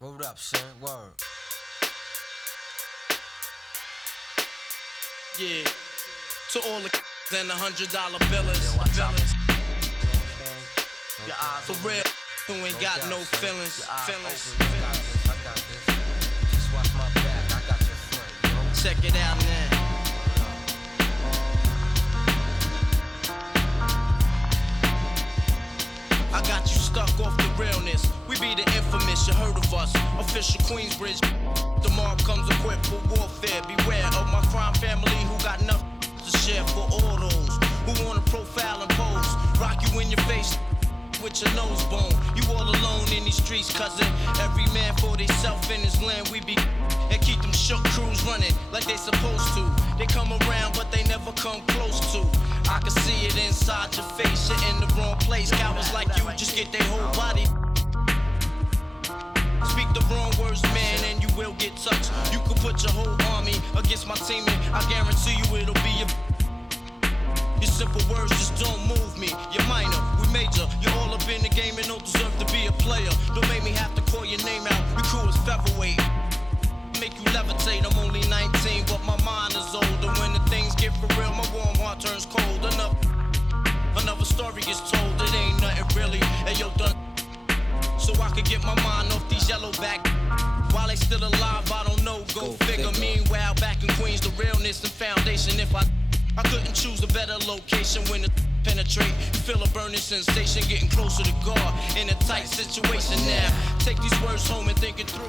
Word up, son. Word. Yeah. To all the and the $100 billers. Yo, watch out. For real, who ain't got no feelings. I got this. Just watch my back. I got your front, you know? Check it out now. I got you stuck off the realness. We be the infamous, you heard of us. Official Queensbridge. Tomorrow comes equipped for warfare. Beware of my crime family who got nothing to share for all those who wanna profile and pose. Rock you in your face with your nose bone. You all alone in these streets, cousin. Every man for theyself in his land. We be and keep them shook crews running like they supposed to. They come around, but they never come close to. I can see it inside your face. You're in the wrong place. Cowards like you just get their whole body. Speak the wrong words, man, and you will get touched. You could put your whole army against my team, and I guarantee you it'll be your simple words just don't move me. You're minor, we major. You're all up in the game and don't deserve to be a player. Don't make me have to call your name out. Your crew is featherweight. Make you levitate. I'm only 19, but my mind is older. When the things get for real, my warm heart turns cold. Another story gets told. It ain't nothing really. Hey, yo, done. So I could get my mind off these yellow back. While they still alive, I don't know. Go figure. Meanwhile, back in Queens, the realness and foundation. If I couldn't choose a better location when to penetrate. Feel a burning sensation, getting closer to God in a tight situation now. Take these words home and think it through.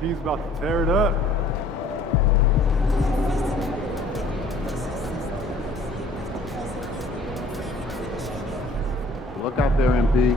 He's about to tear it up. Look out there, MP.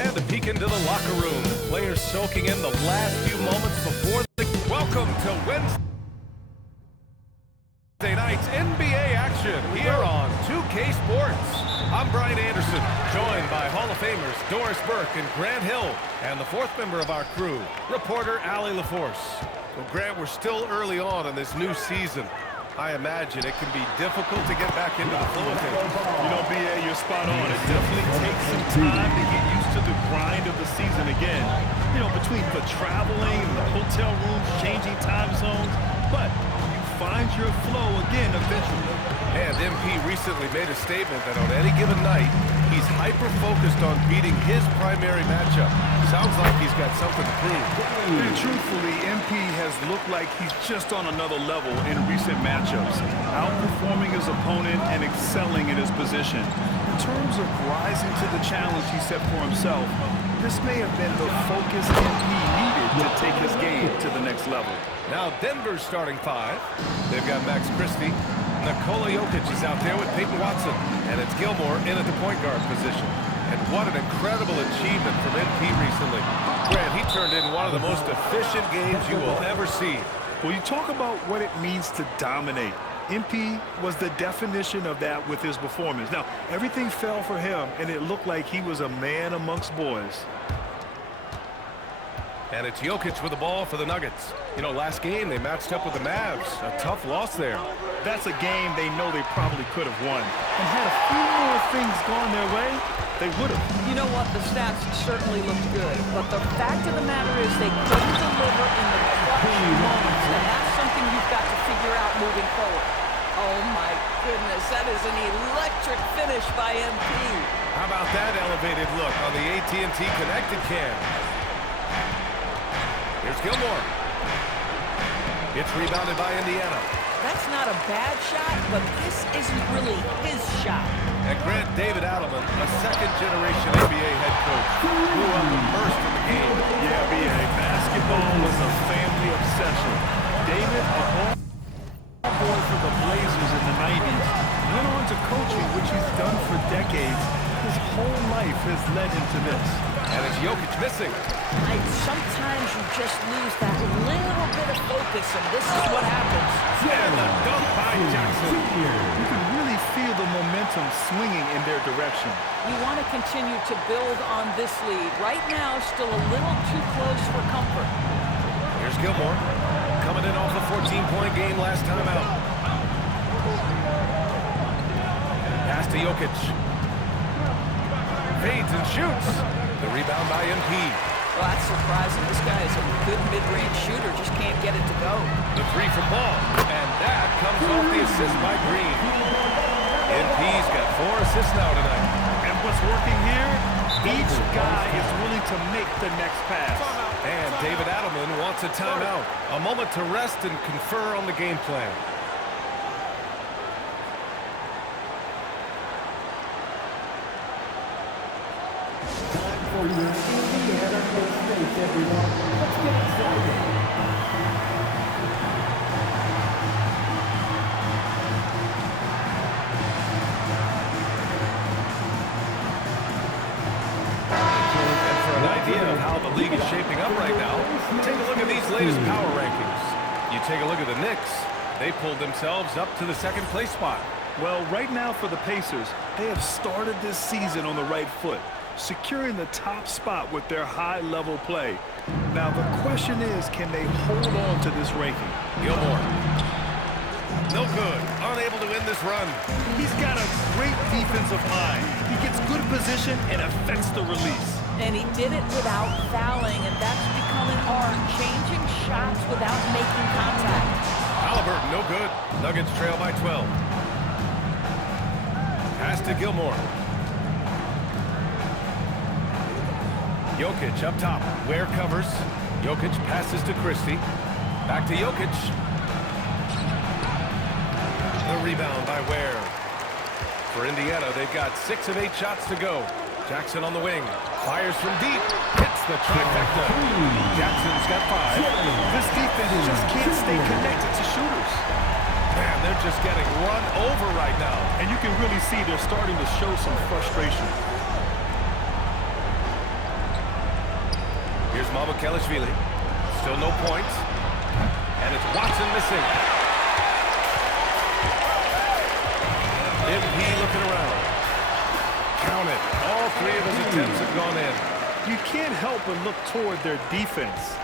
And a peek into the locker room. Players soaking in the last few moments before the... Welcome to Wednesday night's NBA action here on 2K Sports. I'm Brian Anderson, joined by Hall of Famers Doris Burke and Grant Hill, and the fourth member of our crew, reporter Allie LaForce. Well, Grant, we're still early on in this new season. I imagine it can be difficult to get back into the flow of things. You know, B.A., you're spot on. It definitely takes some time to get used to the grind of the season again. You know, between the traveling, the hotel rooms, changing time zones. But you find your flow again eventually. And MP recently made a statement that on any given night, he's hyper-focused on beating his primary matchup. Sounds like he's got something to prove. And truthfully, MP has looked like he's just on another level in recent matchups, outperforming his opponent and excelling in his position. In terms of rising to the challenge he set for himself, this may have been the focus MP needed to take his game to the next level. Now Denver's starting five. They've got Max Christie. Nikola Jokic is out there with Peyton Watson. And it's Gilmore in at the point guard position. And what an incredible achievement from MP recently. Grant, he turned in one of the most efficient games you will ever see. Well, you talk about what it means to dominate. MP was the definition of that with his performance. Now, everything fell for him, and it looked like he was a man amongst boys. And it's Jokic with the ball for the Nuggets. You know, last game they matched up with the Mavs. A tough loss there. That's a game they know they probably could have won. And had a few more things gone their way, they would have. You know what? The stats certainly looked good, but the fact of the matter is they couldn't deliver in the clutch moments, and that's something you've got to figure out moving forward. Oh my goodness, that is an electric finish by MP. How about that elevated look on the AT&T connected cam? Here's Gilmore. It's rebounded by Indiana. That's not a bad shot, but this isn't really his shot. And Grant David Adelman, a second-generation NBA head coach, grew up immersed in the game. Yeah, B.A. Basketball was a family obsession. David, a ball boy for the Blazers in the 90s, went on to coaching, which he's done for decades. His whole life has led him to this. And it's Jokic missing. Sometimes you just lose that little bit of focus, and this is what happens. And the dunk by Jackson. You can really feel the momentum swinging in their direction. You want to continue to build on this lead. Right now, still a little too close for comfort. Here's Gilmore, coming in off a 14-point game last time out. Pass to Jokic. Fades and shoots. The rebound by MP. Well, that's surprising. This guy is a good mid-range shooter, just can't get it to go. The three from Ball. And that comes off the assist by Green. MP's got 4 assists now tonight. And what's working here? Each guy is willing to make the next pass. And David Adelman wants a timeout. A moment to rest and confer on the game plan. For your Indiana State, everyone. Let's get excited. And for an idea of how the league is shaping up right now, take a look at these latest power rankings. You take a look at the Knicks. They pulled themselves up to the second place spot. Well, right now for the Pacers, they have started this season on the right foot, securing the top spot with their high-level play. Now, the question is, can they hold on to this ranking? Gilmore. No good. Unable to win this run. He's got a great defensive mind. He gets good position and affects the release. And he did it without fouling, and that's becoming hard. Changing shots without making contact. Halliburton, no good. Nuggets trail by 12. Pass to Gilmore. Jokic up top. Ware covers. Jokic passes to Christie. Back to Jokic. The rebound by Ware. For Indiana, they've got 6 of 8 shots to go. Jackson on the wing. Fires from deep. Hits the trifecta. Jackson's got 5. This defense just can't stay connected to shooters. Man, they're just getting run over right now. And you can really see they're starting to show some frustration. Here's Mamukelashvili. Still no points. And it's Watson missing. MP looking around. Count it. All 3 of his attempts have gone in. You can't help but look toward their defense.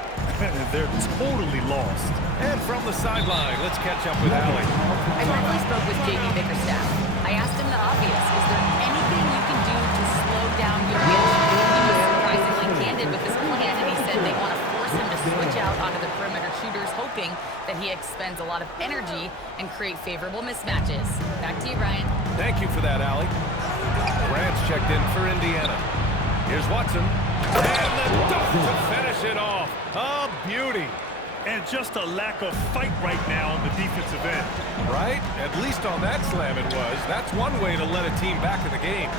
They're totally lost. And from the sideline, let's catch up with Allie. I briefly spoke with J.B. Bickerstaff. I asked him the obvious. Is there anything you can do to slow down Jokic? He was surprisingly candid with his plan, and he said they want to force him to switch out onto the perimeter shooters, hoping that he expends a lot of energy and create favorable mismatches. Back to you, Brian. Thank you for that, Allie. Grant's checked in for Indiana. Here's Watson. And the dunk to finish it off. A beauty. And just a lack of fight right now on the defensive end. Right? At least on that slam it was. That's one way to let a team back in the game.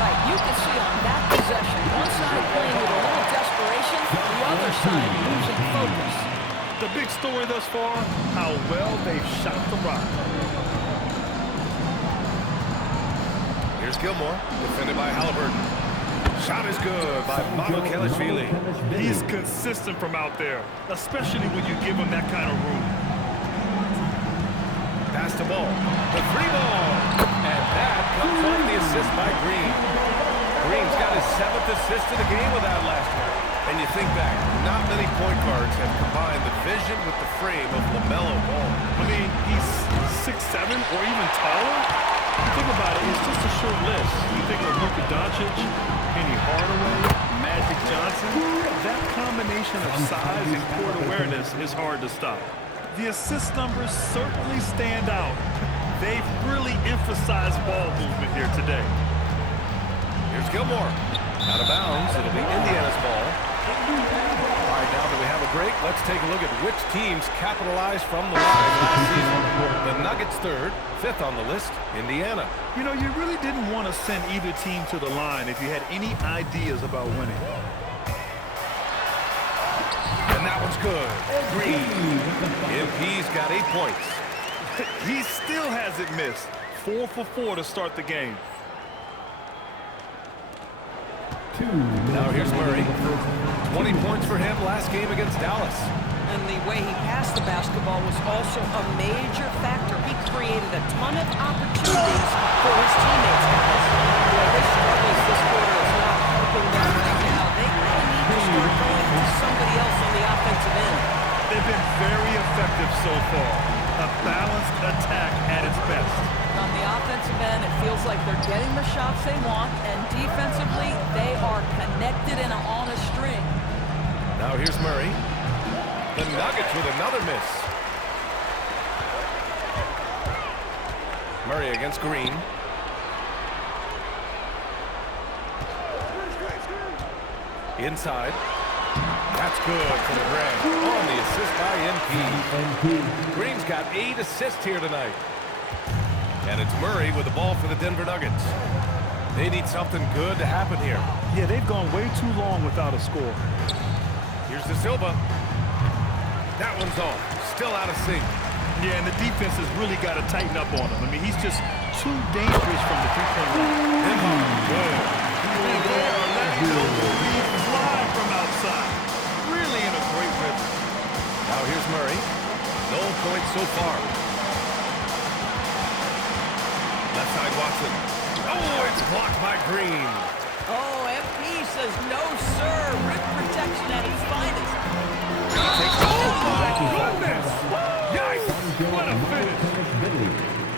Right, you can see on that possession, one side playing with a little desperation, the other side losing focus. The big story thus far, how well they've shot the rock. Here's Gilmore, defended by Halliburton. Shot is good by Mamukelashvili. He's consistent from out there, especially when you give him that kind of room. Pass the ball. The 3 ball. And that comes off the assist by Green. Green's got his 7th assist of the game with that last one. And you think back, not many point guards have combined the vision with the frame of LaMelo Ball. I mean, he's 6'7", or even taller. You think about it, it's just a short list. You think of Luka Doncic, Penny Hardaway, Magic Johnson. That combination of size and court awareness is hard to stop. The assist numbers certainly stand out. They've really emphasized ball movement here today. Here's Gilmore. Out of bounds. It'll be Indiana's ball. All right, now that we have a break, let's take a look at which teams capitalized from the line last season. The Nuggets third, fifth on the list, Indiana. You know, you really didn't want to send either team to the line if you had any ideas about winning. And that one's good. Green. MP's got 8 points. He still hasn't missed. 4 for 4 to start the game. Now here's Murray. 20 points for him last game against Dallas. And the way he passed the basketball was also a major factor. He created a ton of opportunities for his teammates. Boy, they struggles this quarter is not helping them right now. They really need to start going to somebody else on the offensive end. They've been very effective so far. A balanced attack at its best. On the offensive end, it feels like they're getting the shots they want, and defensively, they are connected and on a string. Now here's Murray. The Nuggets with another miss. Murray against Green. Inside. That's good from Grant. On the assist by NP. Green's got 8 assists here tonight. And it's Murray with the ball for the Denver Nuggets. They need something good to happen here. Yeah, they've gone way too long without a score. Here's De Silva. That one's off. Still out of sync. Yeah, and the defense has really got to tighten up on him. I mean, he's just too dangerous from the three-point line. Good. They are letting the lead fly from outside. Really in a great rhythm. Now here's Murray. No points so far. Left side Watson. Oh, it's blocked by Green. Oh, MP says no, sir. Rim protection at its finest. Oh, my goodness! Yikes! What a finish!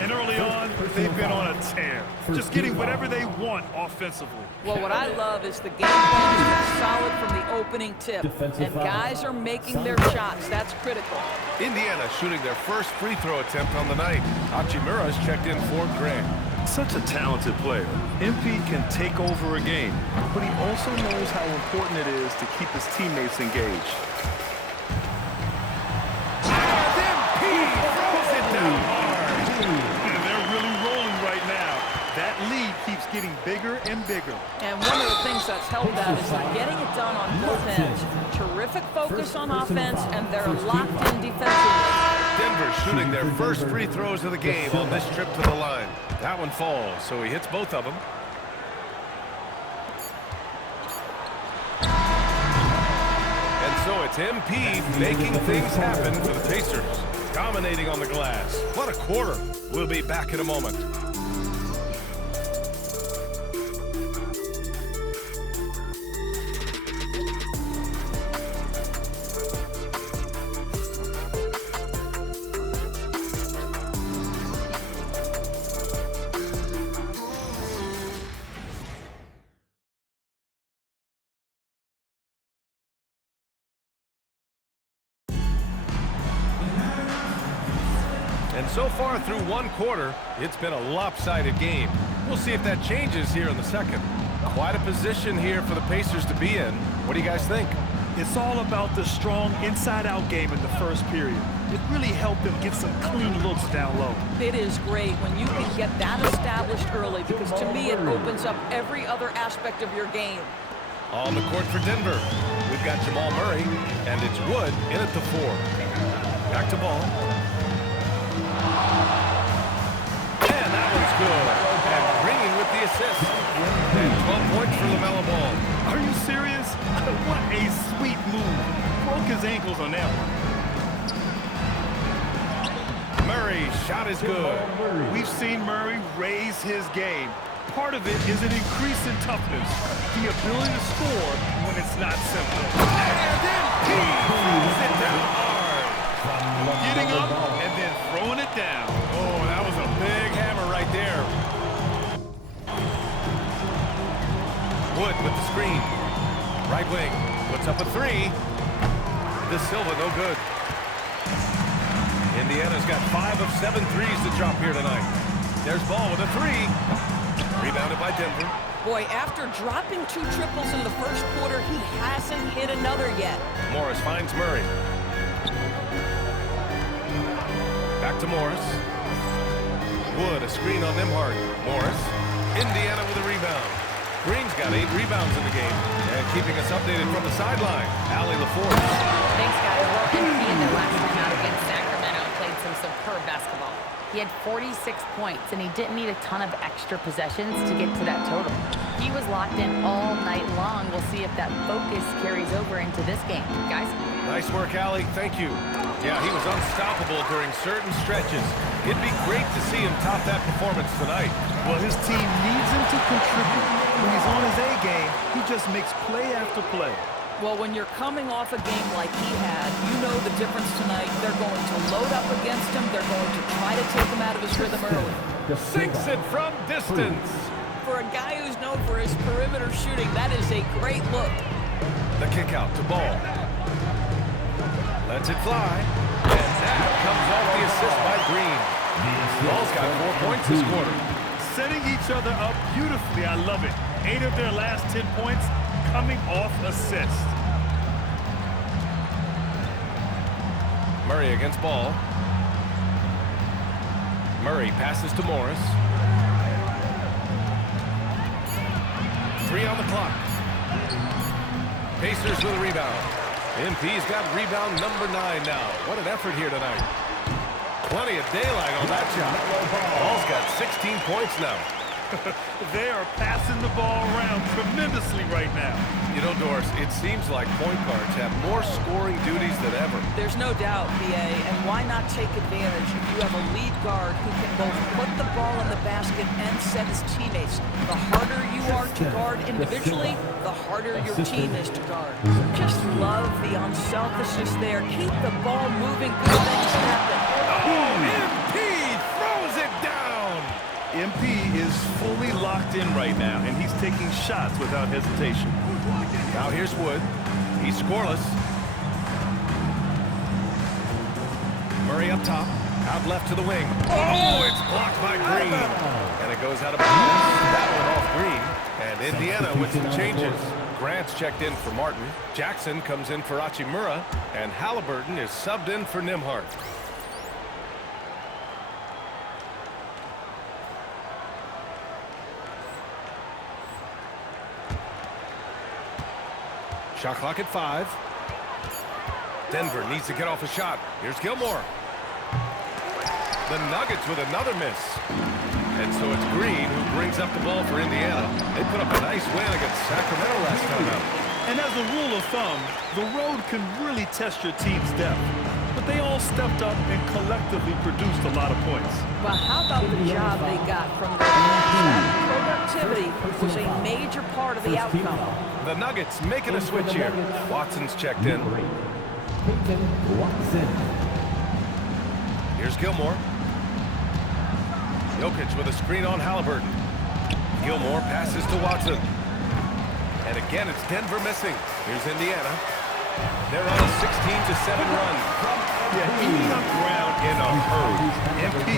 And early on, they've been on a tear. Just getting whatever they want offensively. Well, what I love is the game plan has been solid from the opening tip. And guys are making their shots. That's critical. Indiana shooting their first free throw attempt on the night. Hachimura's checked in for Grant. Such a talented player. MP can take over a game, but he also knows how important it is to keep his teammates engaged. And MP throws it down hard. And they're really rolling right now. That lead keeps getting bigger and bigger. And one of the things that's helped that is they're getting it done on both ends. Terrific focus on offense, and they're locked in defensively. Denver shooting their first free throws of the game on this trip to the line. That one falls, so he hits both of them. And so it's MP making things happen for the Pacers. Dominating on the glass. What a quarter. We'll be back in a moment. And so far through one quarter, it's been a lopsided game. We'll see if that changes here in the second. Quite a position here for the Pacers to be in. What do you guys think? It's all about the strong inside-out game in the first period. It really helped them get some clean looks down low. It is great when you can get that established early, because to me it opens up every other aspect of your game. On the court for Denver, we've got Jamal Murray, and it's Wood in at the 4. Back to Ball. And that one's good. And Green with the assist. And 12 points for LaMelo Ball. Are you serious? What a sweet move. Broke his ankles on that one. Murray's shot is good. We've seen Murray raise his game. part of it is an increase in toughness, the ability to score when it's not simple. And then he throws it down hard. Getting up and then throwing it down. Oh, that was a big hammer right there. Wood with the screen. Right wing. Puts up a three. De Silva, no good. Indiana's got 5 of 7 threes to drop here tonight. There's Ball with a three. Rebounded by Denver. Boy, after dropping 2 triples in the first quarter, he hasn't hit another yet. Morris finds Murray. Back to Morris. Wood, a screen on Nembhard. Morris. Indiana with a rebound. Green's got 8 rebounds in the game. And keeping us updated from the sideline, Allie LaForce. Thanks, guys. Well, MP in their last time out against Sacramento played some superb basketball. He had 46 points, and he didn't need a ton of extra possessions to get to that total. He was locked in all night long. We'll see if that focus carries over into this game. Guys? Nice work, Allie. Thank you. Yeah, he was unstoppable during certain stretches. It'd be great to see him top that performance tonight. Well, his team needs him to contribute. When he's on his A game, he just makes play after play. Well, when you're coming off a game like he had, you know the difference tonight. They're going to load up against him. They're going to try to take him out of his rhythm early. Sinks it from distance. For a guy who's known for his perimeter shooting, that is a great look. The kick out to Ball. Lets it fly. And that comes off the assist by Green. Ball's got 4 points this quarter. Setting each other up beautifully. I love it. 8 of their last 10 points coming off assist. Murray against Ball. Murray passes to Morris. 3 on the clock. Pacers with a rebound. MP's got rebound number 9 now. What an effort here tonight. Plenty of daylight on that shot. Ball's got 16 points now. They are passing the ball around tremendously right now. You know, Doris, it seems like point guards have more scoring duties than ever. There's no doubt, BA, and why not take advantage if you have a lead guard who can both put the ball in the basket and set his teammates. The harder you are to guard individually, the harder your team is to guard. Just love the unselfishness there. Keep the ball moving. Good things happen. Oh, MP throws it down! MP is fully locked in right now, and he's taking shots without hesitation. Now here's Wood. He's scoreless. Murray up top. Out left to the wing. Oh, it's blocked by Green. And it goes out of bounds. That one off Green. And Indiana with some changes. Grant's checked in for Martin. Jackson comes in for Hachimura. And Halliburton is subbed in for Nembhard. Shot clock at 5. Denver needs to get off a shot. Here's Gilmore. The Nuggets with another miss. And so it's Green who brings up the ball for Indiana. They put up a nice win against Sacramento last time out. And as a rule of thumb, the road can really test your team's depth. But they all stepped up and collectively produced a lot of points. Well, how about the job they got from their bench? Productivity was a major part of the outcome. The Nuggets making a switch here. Watson's checked in. Here's Gilmore. Jokic with a screen on Halliburton. Gilmore passes to Watson. And again, it's Denver missing. Here's Indiana. They're on a 16-7 run. Yeah, eating up ground in a hurry. MP,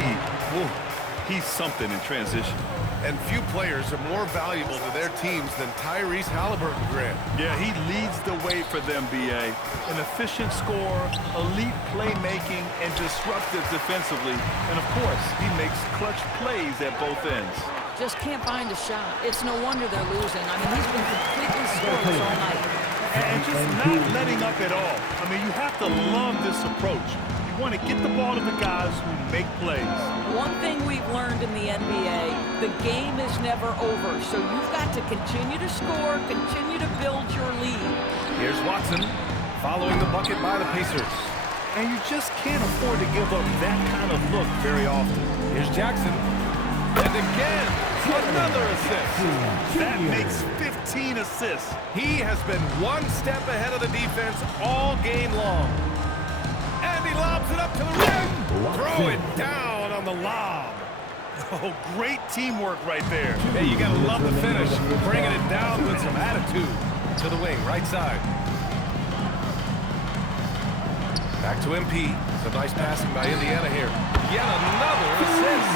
he's something in transition. And few players are more valuable to their teams than Tyrese Halliburton, Grant. Yeah, he leads the way for them, BA. An efficient scorer, elite playmaking, and disruptive defensively. And of course, he makes clutch plays at both ends. Just can't find a shot. It's no wonder they're losing. I mean, he's been completely scoreless all night. And just not letting up at all. I mean, you have to love this approach. You want to get the ball to the guys who make plays. One thing we've learned in the NBA, the game is never over. So you've got to continue to score, continue to build your lead. Here's Watson following the bucket by the Pacers. And you just can't afford to give up that kind of look very often. Here's Jackson. And again, another assist. That makes 15 assists. He has been one step ahead of the defense all game long. And he lobs it up to the rim. Throw it down on the lob. Oh, great teamwork right there. Hey, you gotta love the finish. Bringing it down with some attitude. To the wing, right side. Back to MP. Some nice passing by Indiana here. Yet another assist.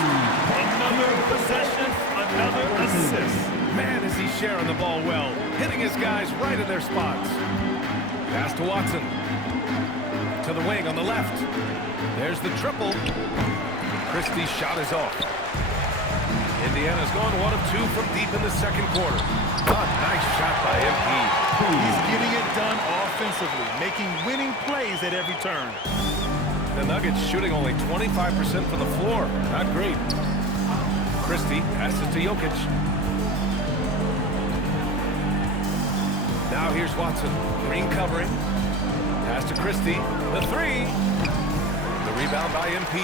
Another possession, another assist. Man, is he sharing the ball well. Hitting his guys right in their spots. Pass to Watson. To the wing on the left. There's the triple. Christie's shot is off. Indiana's gone 1 of 2 from deep in the second quarter. A nice shot by MP. He's getting it done offensively, making winning plays at every turn. The Nuggets shooting only 25% from the floor. Not great. Christie passes to Jokic. Now here's Watson. Green covering. Pass to Christie. The three. The rebound by MP.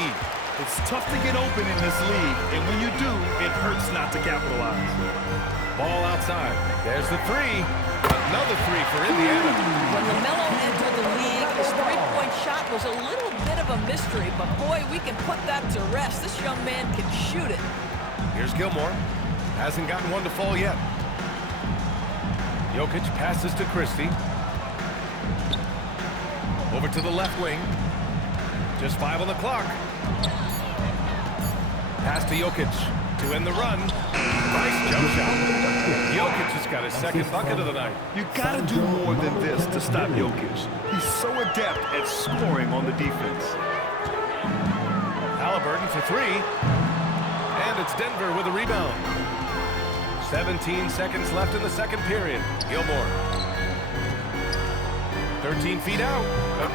It's tough to get open in this league, and when you do, it hurts not to capitalize. Ball outside. There's the three. Another three for Indiana. When LaMelo entered the league, his three-point shot was a little bit of a mystery, but boy, we can put that to rest. This young man can shoot it. Here's Gilmore. Hasn't gotten one to fall yet. Jokic passes to Christie. Over to the left wing. Just 5 on the clock. Pass to Jokic to end the run. Nice jump shot. Jokic has got his second bucket of the night. You got to do more than this to stop Jokic. He's so adept at scoring on the defense. Halliburton for three. And it's Denver with a rebound. 17 seconds left in the second period. Gilmore. 13 feet out.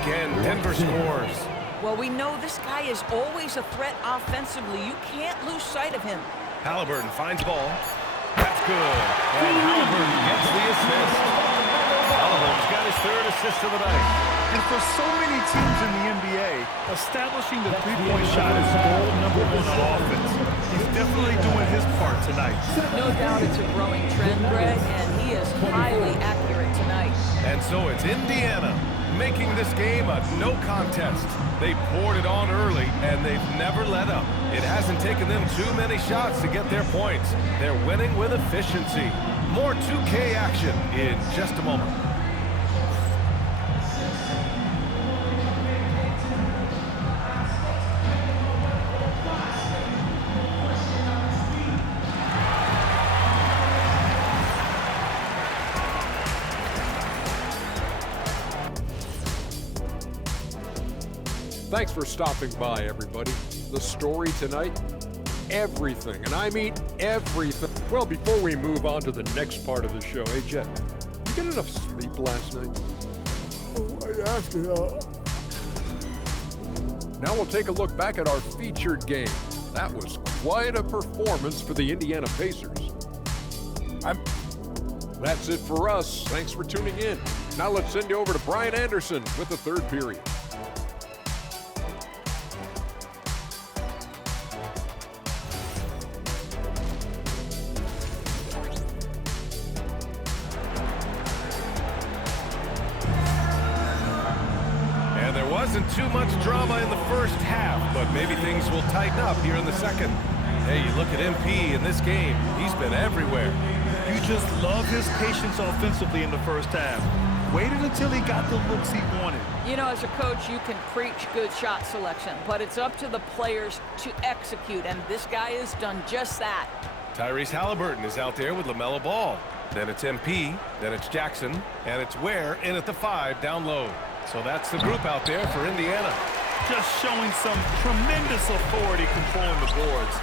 Again, Denver scores. Well, we know this guy is always a threat offensively. You can't lose sight of him. Halliburton finds ball. That's good. And Halliburton gets the assist. Halliburton's got his third assist of the night. And for so many teams in the NBA, establishing the three-point shot is goal number 1 on offense. He's definitely doing his part tonight. No doubt it's a growing trend, Greg, and he is highly accurate tonight. And so it's Indiana making this game a no contest. They poured it on early, and they've never let up. It hasn't taken them too many shots to get their points. They're winning with efficiency. More 2K action in just a moment. Thanks for stopping by, everybody. The story tonight, everything, and I mean everything. Well, before we move on to the next part of the show, hey, Jet, you get enough sleep last night? Oh, I have to. Now we'll take a look back at our featured game. That was quite a performance for the Indiana Pacers. That's it for us. Thanks for tuning in. Now let's send you over to Brian Anderson with the third period. Wasn't too much drama in the first half, but maybe things will tighten up here in the second. Hey, you look at MP in this game. He's been everywhere. You just love his patience offensively in the first half. Waited until he got the looks he wanted. You know, as a coach, you can preach good shot selection, but it's up to the players to execute, and this guy has done just that. Tyrese Halliburton is out there with LaMelo Ball. Then it's MP, then it's Jackson, and it's Ware in at the 5 down low. So that's the group out there for Indiana. Just showing some tremendous authority controlling the boards.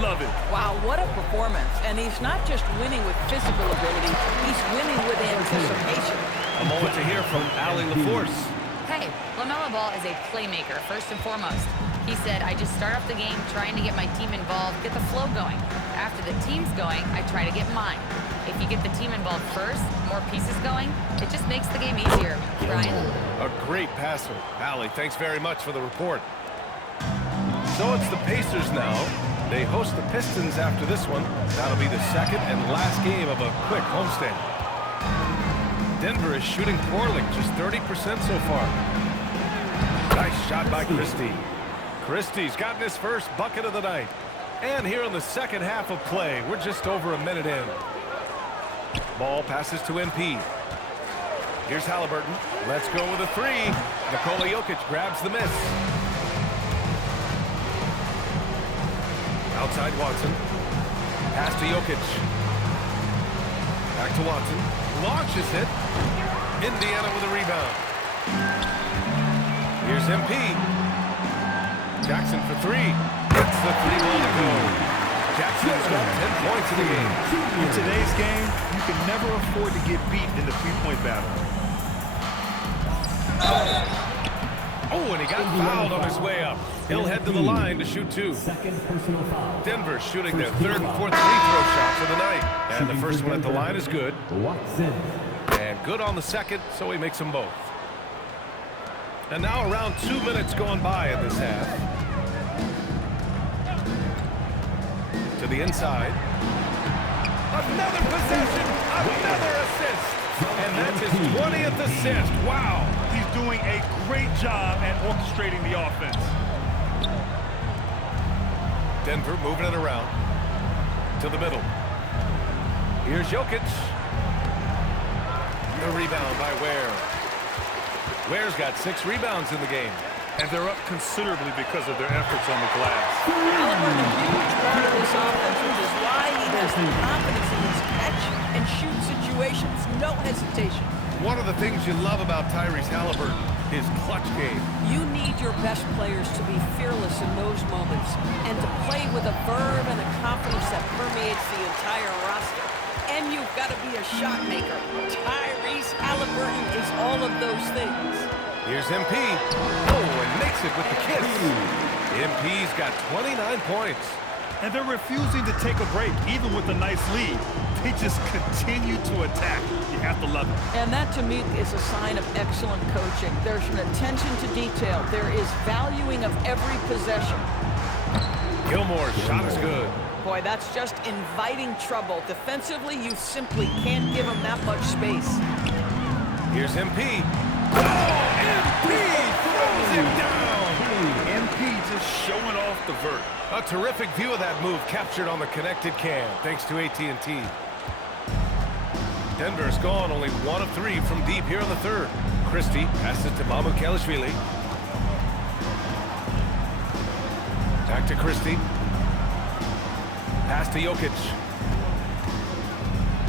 Love it. Wow, what a performance. And he's not just winning with physical ability, he's winning with anticipation. A moment to hear from Allie LaForce. Hey, LaMelo Ball is a playmaker, first and foremost. He said, I just start off the game trying to get my team involved, get the flow going. After the team's going, I try to get mine. If you get the team involved first, more pieces going, it just makes the game easier. Brian? A great passer. Allie, thanks very much for the report. So it's the Pacers now. They host the Pistons after this one. That'll be the second and last game of a quick homestand. Denver is shooting poorly, just 30% so far. Nice shot by Christie. Christie's gotten his first bucket of the night. And here in the second half of play, we're just over a minute in. Ball passes to MP. Here's Halliburton. Let's go with a three. Nikola Jokic grabs the miss. Outside Watson. Pass to Jokic. Back to Watson. Launches it. Indiana with a rebound. Here's MP. Jackson for three. It's the three-ball to go. Jackson's got 10 points in the game. In today's game, you can never afford to get beat in the three-point battle. Oh, and he got fouled on his way up. He'll head to the line to shoot two. Denver shooting their third and fourth free throw shots of the night. And the first one at the line is good. And good on the second, so he makes them both. And now around 2 minutes going by in this half. To the inside. Another possession, another assist. And that's his 20th assist. Wow. He's doing a great job at orchestrating the offense. Denver moving it around to the middle. Here's Jokic. The rebound by Ware. Ware's got 6 rebounds in the game. And they're up considerably because of their efforts on the glass. Halliburton, a huge part of this offense, which is why he has the confidence in his catch and shoot situations, no hesitation. One of the things you love about Tyrese Halliburton, his clutch game. You need your best players to be fearless in those moments and to play with a verve and a confidence that permeates the entire roster. And you've got to be a shot maker. Tyrese Halliburton is all of those things. Here's MP. Oh, and makes it with the kiss. MP's got 29 points. And they're refusing to take a break, even with a nice lead. They just continue to attack. You have to love it. And that, to me, is a sign of excellent coaching. There's an attention to detail. There is valuing of every possession. Gilmore's shot is good. Boy, that's just inviting trouble. Defensively, you simply can't give him that much space. Here's MP. Oh, MP throws it down. MP just showing off the vert. A terrific view of that move captured on the connected cam, thanks to AT&T. Denver's gone only 1 of 3 from deep here in the third. Christie passes to Mamukelashvili. Back to Christie. Pass to Jokic.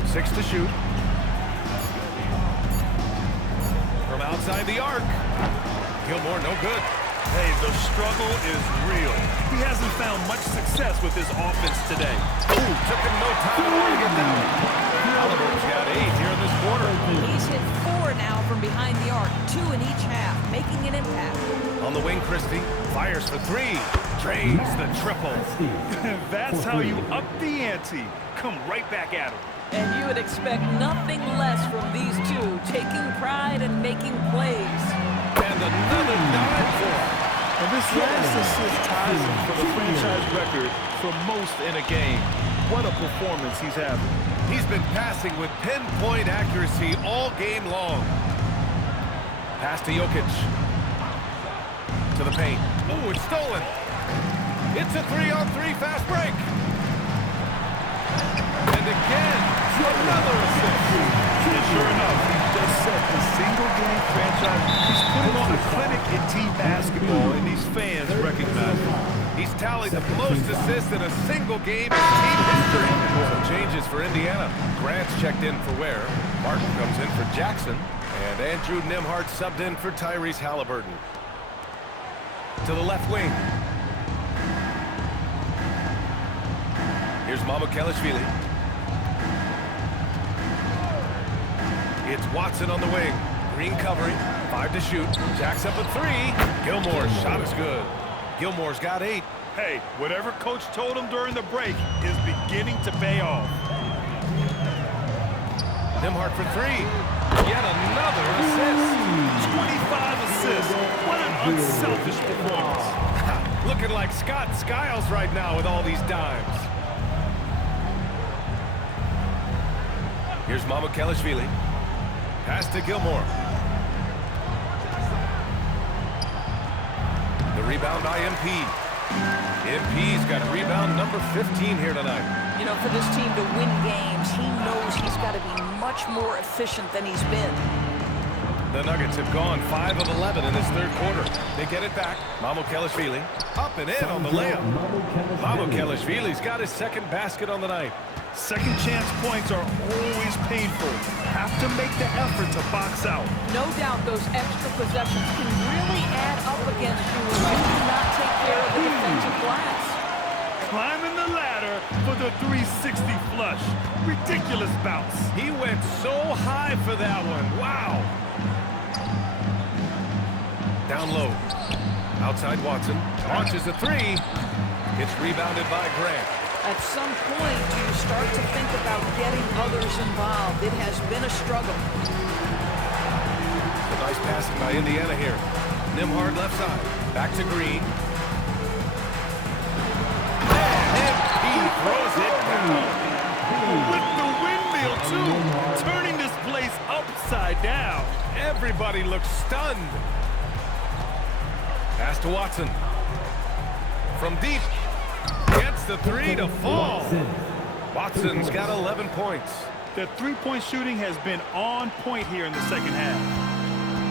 6 to shoot. From outside the arc. Gilmore, no good. Hey, the struggle is real. He hasn't found much success with his offense today. Ooh, took him no time at all to get down. Halliburton's got 8 here in this quarter. He's hit 4 now from behind the arc, 2 in each half, making an impact. On the wing, Christie fires for 3. Drains the triple. That's how you up the ante. Come right back at him. And you would expect nothing less from these two, taking pride and making plays. And another dive for him. And this last assist ties him for the franchise record for most in a game. What a performance he's having. He's been passing with pinpoint accuracy all game long. Pass to Jokic. To the paint. Oh, it's stolen. It's a 3-on-3 fast break. And again, another assist. And sure enough, he just set the single-game franchise. He's putting on a clinic in team basketball, and these fans recognize it. He's tallied the most assists in a single game in team history. Some changes for Indiana. Grant's checked in for Ware. Martin comes in for Jackson. And Andrew Nembhard subbed in for Tyrese Halliburton. To the left wing. Here's Mamukelashvili. It's Watson on the wing. Green covering. 5 to shoot. Jack's up a 3. Gilmore's shot is good. Gilmore's got 8. Hey, whatever coach told him during the break is beginning to pay off. Nembhard for 3. Yet another assist. 25 assists. What an unselfish performance. Looking like Scott Skiles right now with all these dimes. Here's Mamukelashvili. Pass to Gilmore. The rebound by MP. MP's got rebound number 15 here tonight. You know, for this team to win games, he knows he's got to be much more efficient than he's been. The Nuggets have gone 5 of 11 in this third quarter. They get it back. Mamukelashvili up and in on the layup. Mamukelashvili's got his second basket on the night. Second chance points are always painful. Have to make the effort to box out. No doubt those extra possessions can really add up against you if you do not take care of the defensive glass. Climbing the ladder for the 360 flush. Ridiculous bounce. He went so high for that one. Wow. Down low. Outside Watson. Launches a three. It's rebounded by Grant. At some point, you start to think about getting others involved. It has been a struggle. The nice passing by Indiana here. Nembhard left side. Back to Green. And he throws it down. With the windmill, too. Turning this place upside down. Everybody looks stunned. Pass to Watson. From deep. Gets the three to fall. Watson's got 11 points. The three-point shooting has been on point here in the second half.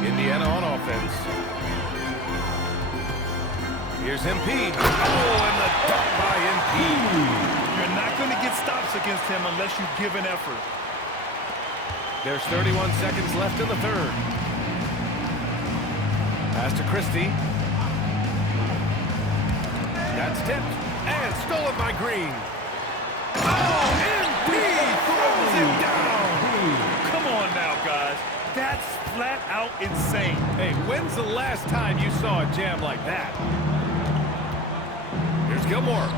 Indiana on offense. Here's MP. Oh, and the dunk by MP. You're not going to get stops against him unless you give an effort. There's 31 seconds left in the third. Pass to Christie. That's tipped. And stolen by Green. Oh, MP throws it down. Come on now, guys. That's flat out insane. Hey, when's the last time you saw a jam like that? Here's Gilmore.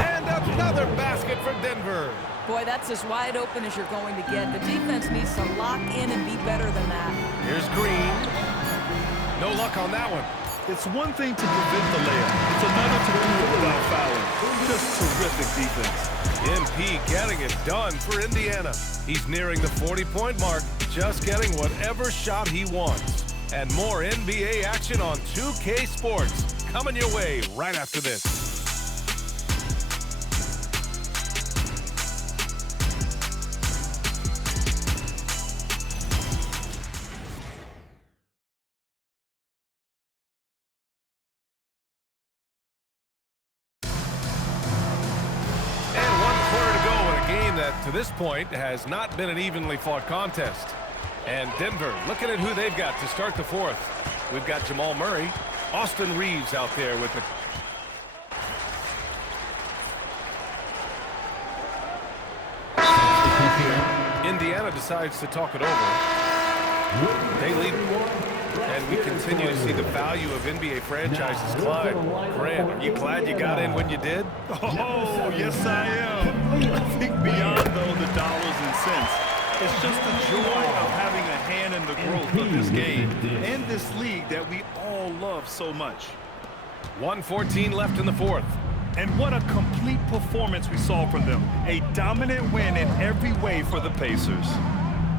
And another basket for Denver. Boy, that's as wide open as you're going to get. The defense needs to lock in and be better than that. Here's Green. No luck on that one. It's one thing to prevent the layup. It's another to do it without fouling. Just terrific defense. MP getting it done for Indiana. He's nearing the 40-point mark, just getting whatever shot he wants. And more NBA action on 2K Sports coming your way right after this. To this point, has not been an evenly fought contest. And Denver looking at who they've got to start the fourth. We've got Jamal Murray, Austin Reeves out there with the... Indiana decides to talk it over. They lead. And we continue to see the value of NBA franchises climb. Grant, are you glad you got in when you did? Oh, yes I am. I think beyond, though, the dollars and cents, it's just the joy of having a hand in the growth of this game and this league that we all love so much. 1:14 left in the fourth. And what a complete performance we saw from them. A dominant win in every way for the Pacers.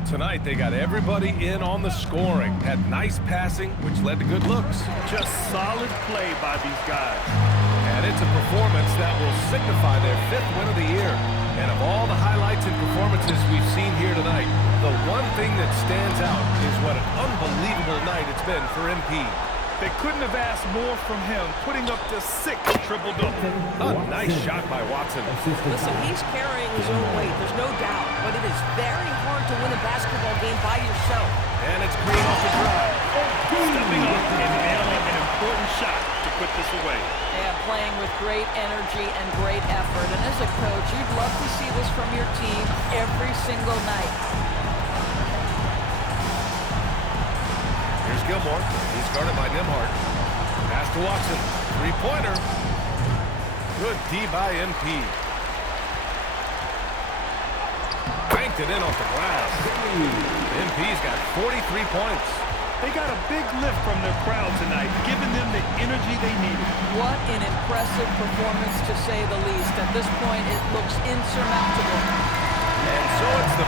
Tonight, they got everybody in on the scoring. Had nice passing, which led to good looks. Just solid play by these guys. And it's a performance that will signify their 5th win of the year. And of all the highlights and performances we've seen here tonight, the one thing that stands out is what an unbelievable night it's been for MP. They couldn't have asked more from him, putting up the 6th triple-double. A nice shot by Watson. Listen, he's carrying his own weight, there's no doubt. But it is very hard to win a basketball game by yourself. And it's Green off the drive. Stepping up and nailing an important shot to put this away. Yeah, playing with great energy and great effort. And as a coach, you'd love to see this from your team every single night. Here's Gilmore. He's guarded by Nembhard. Pass to Watson. Three-pointer. Good D by MP. Banked it in off the glass. MP's got 43 points. They got a big lift from their crowd tonight, giving them the energy they needed. What an impressive performance, to say the least. At this point, it looks insurmountable. And so it's the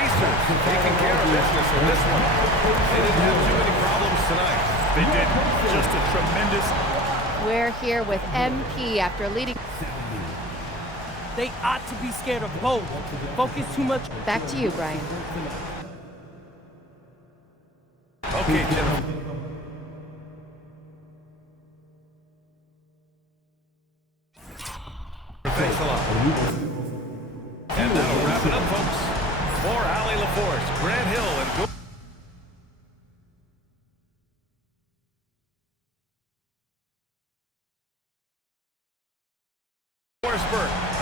Pacers taking care of business in this one. They didn't have too many problems tonight. They did just a tremendous. We're here with MP after leading. They ought to be scared of both. Focus too much. Back to you, Brian. Okay, Jennifer. Thanks a lot. And that'll wrap it up, folks. For Allie LaForce, Grant Hill, and Doris Burke.